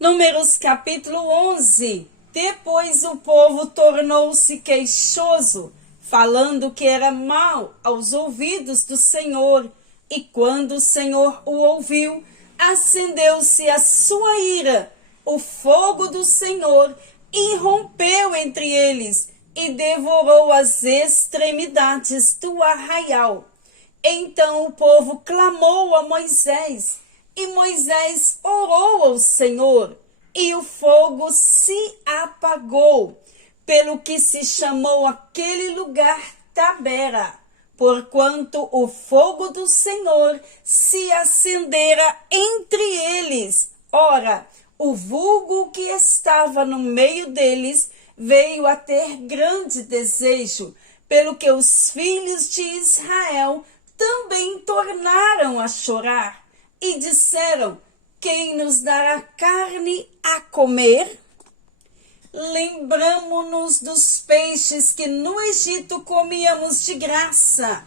Números capítulo 11. Depois o povo tornou-se queixoso, falando que era mal aos ouvidos do Senhor. E quando o Senhor o ouviu, acendeu-se a sua ira. O fogo do Senhor irrompeu entre eles e devorou as extremidades do arraial. Então o povo clamou a Moisés, e Moisés orou ao Senhor, e o fogo se apagou, pelo que se chamou aquele lugar Tabera, porquanto o fogo do Senhor se acendera entre eles. Ora, o vulgo que estava no meio deles veio a ter grande desejo, pelo que os filhos de Israel também tornaram a chorar e disseram: quem nos dará carne a comer? Lembramo-nos dos peixes que no Egito comíamos de graça,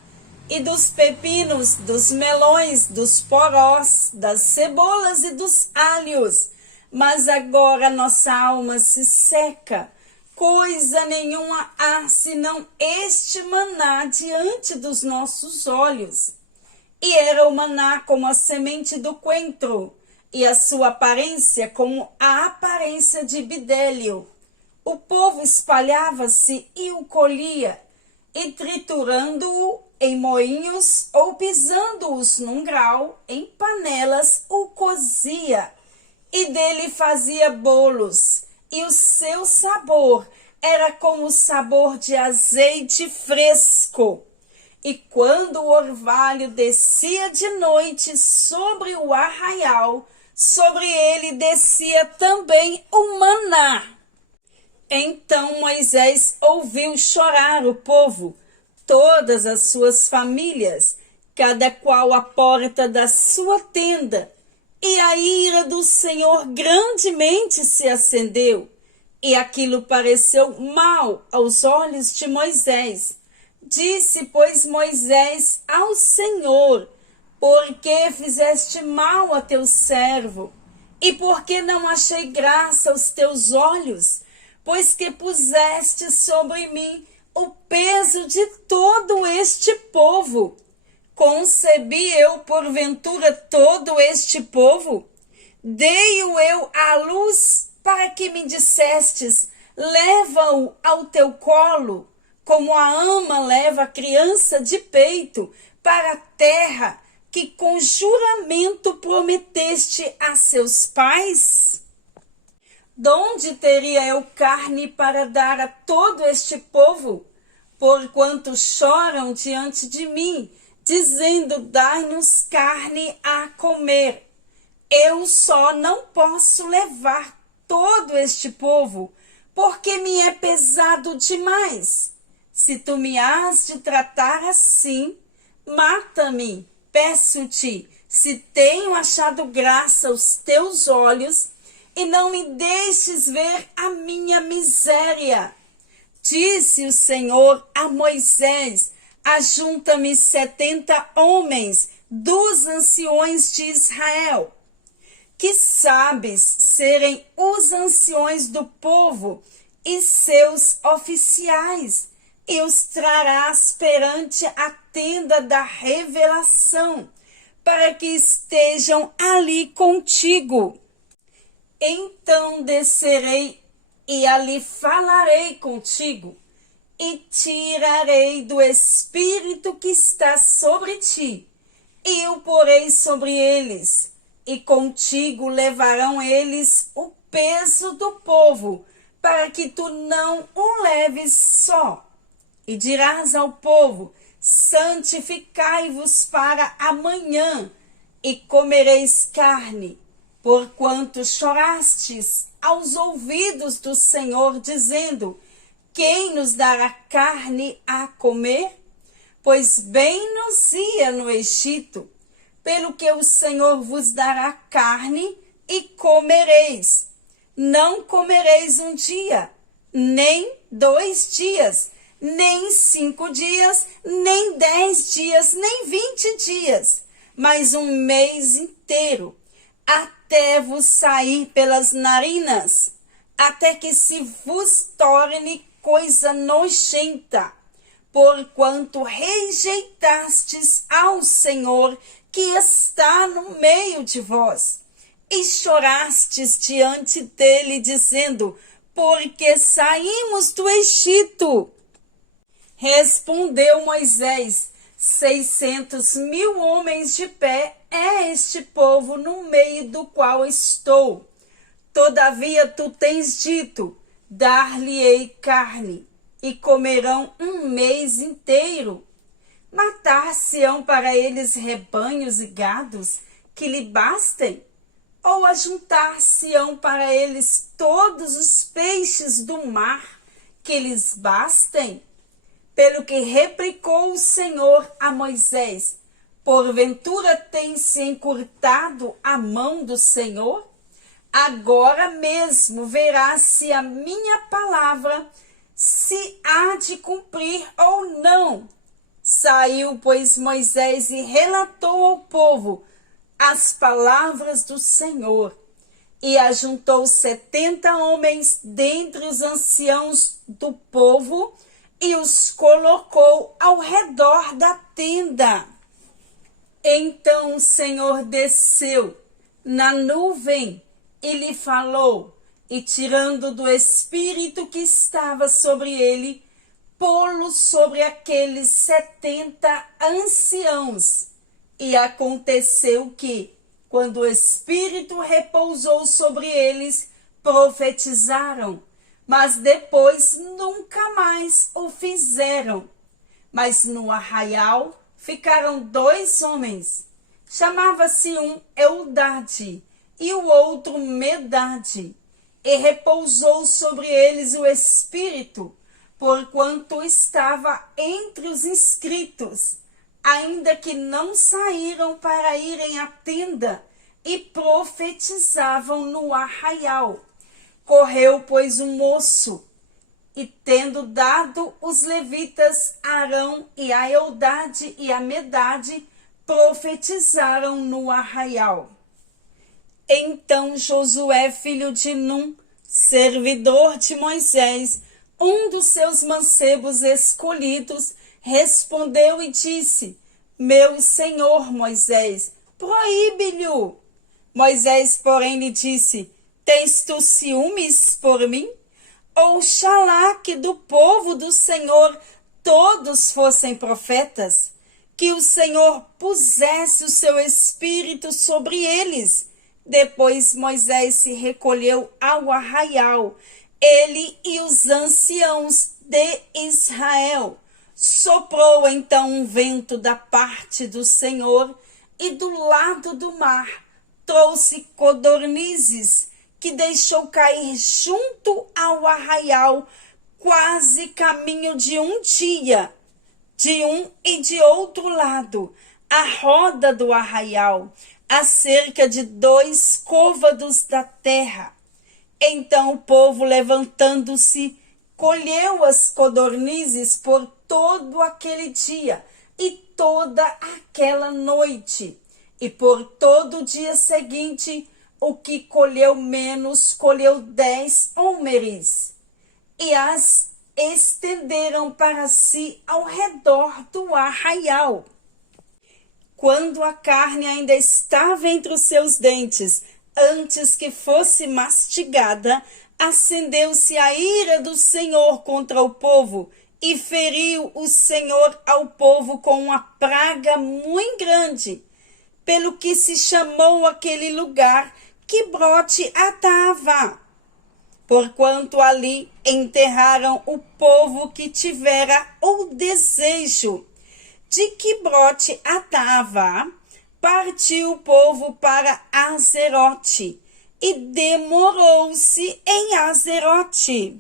e dos pepinos, dos melões, dos porós, das cebolas e dos alhos. Mas agora nossa alma se seca, coisa nenhuma há senão este maná diante dos nossos olhos. E era o maná como a semente do coentro, e a sua aparência como a aparência de bidélio. O povo espalhava-se e o colhia, e triturando-o em moinhos ou pisando-os num grau, em panelas o cozia, e dele fazia bolos, e o seu sabor era como o sabor de azeite fresco. E quando o orvalho descia de noite sobre o arraial, sobre ele descia também o maná. Então Moisés ouviu chorar o povo, todas as suas famílias, cada qual à porta da sua tenda, e a ira do Senhor grandemente se acendeu, e aquilo pareceu mal aos olhos de Moisés. Disse, pois, Moisés ao Senhor: por que fizeste mal a teu servo? E por que não achei graça aos teus olhos? Pois que puseste sobre mim o peso de todo este povo. Concebi eu, porventura, todo este povo? Dei-o eu à luz para que me dissestes: leva-o ao teu colo, como a ama leva a criança de peito para a terra, que com juramento prometeste a seus pais? Donde teria eu carne para dar a todo este povo? Porquanto choram diante de mim, dizendo: dai-nos carne a comer. Eu só não posso levar todo este povo, porque me é pesado demais. Se tu me has de tratar assim, mata-me, peço-te, se tenho achado graça aos teus olhos, e não me deixes ver a minha miséria. Disse o Senhor a Moisés: ajunta-me 70 homens dos anciões de Israel, que sabes serem os anciões do povo e seus oficiais, e os trarás perante a tenda da revelação, para que estejam ali contigo. Então descerei e ali falarei contigo, e tirarei do Espírito que está sobre ti, e o porei sobre eles, e contigo levarão eles o peso do povo, para que tu não o leves só. E dirás ao povo: santificai-vos para amanhã, e comereis carne, porquanto chorastes aos ouvidos do Senhor, dizendo: quem nos dará carne a comer? Pois bem nos ia no Egito, pelo que o Senhor vos dará carne e comereis. Não comereis um dia, nem 2 dias, nem 5 dias, nem 10 dias, nem 20 dias, mas um mês inteiro, até vos sair pelas narinas, até que se vos torne coisa nojenta, porquanto rejeitastes ao Senhor que está no meio de vós, e chorastes diante dele, dizendo: porque saímos do Egito. Respondeu Moisés: 600.000 homens de pé é este povo no meio do qual estou. Todavia tu tens dito: dar-lhe-ei carne, e comerão um mês inteiro. Matar-se-ão para eles rebanhos e gados que lhe bastem? Ou ajuntar-se-ão para eles todos os peixes do mar que lhes bastem? Pelo que replicou o Senhor a Moisés: porventura tem-se encurtado a mão do Senhor? Agora mesmo verás se a minha palavra se há de cumprir ou não. Saiu, pois, Moisés e relatou ao povo as palavras do Senhor. E ajuntou 70 homens dentre os anciãos do povo e os colocou ao redor da tenda. Então o Senhor desceu na nuvem e lhe falou, e tirando do espírito que estava sobre ele, pô-lo sobre aqueles 70 anciãos. E aconteceu que, quando o espírito repousou sobre eles, profetizaram, mas depois nunca mais o fizeram. Mas no arraial ficaram 2 homens, chamava-se um Eldade e o outro Medade, e repousou sobre eles o Espírito, porquanto estava entre os inscritos, ainda que não saíram para irem à tenda, e profetizavam no arraial. Correu, pois, o moço, e tendo dado os levitas Arão e a Eldade e a Medade, profetizaram no arraial. Então Josué, filho de Num, servidor de Moisés, um dos seus mancebos escolhidos, respondeu e disse: meu senhor Moisés, proíbe-lhe. Moisés, porém, lhe disse: tens tu ciúmes por mim? Oxalá que do povo do Senhor todos fossem profetas, que o Senhor pusesse o seu espírito sobre eles. Depois Moisés se recolheu ao arraial, ele e os anciãos de Israel. Soprou então um vento da parte do Senhor, e do lado do mar trouxe codornizes, que deixou cair junto ao arraial, quase caminho de um dia, de um e de outro lado, a roda do arraial, a cerca de 2 côvados da terra. Então o povo, levantando-se, colheu as codornizes por todo aquele dia e toda aquela noite, e por todo o dia seguinte, o que colheu menos, colheu 10 homeres, e as estenderam para si ao redor do arraial. Quando a carne ainda estava entre os seus dentes, antes que fosse mastigada, acendeu-se a ira do Senhor contra o povo, e feriu o Senhor ao povo com uma praga muito grande, pelo que se chamou aquele lugar Quibrote Atava, porquanto ali enterraram o povo que tivera o desejo. De Quibrote Atava partiu o povo para Azerote, e demorou-se em Azerote.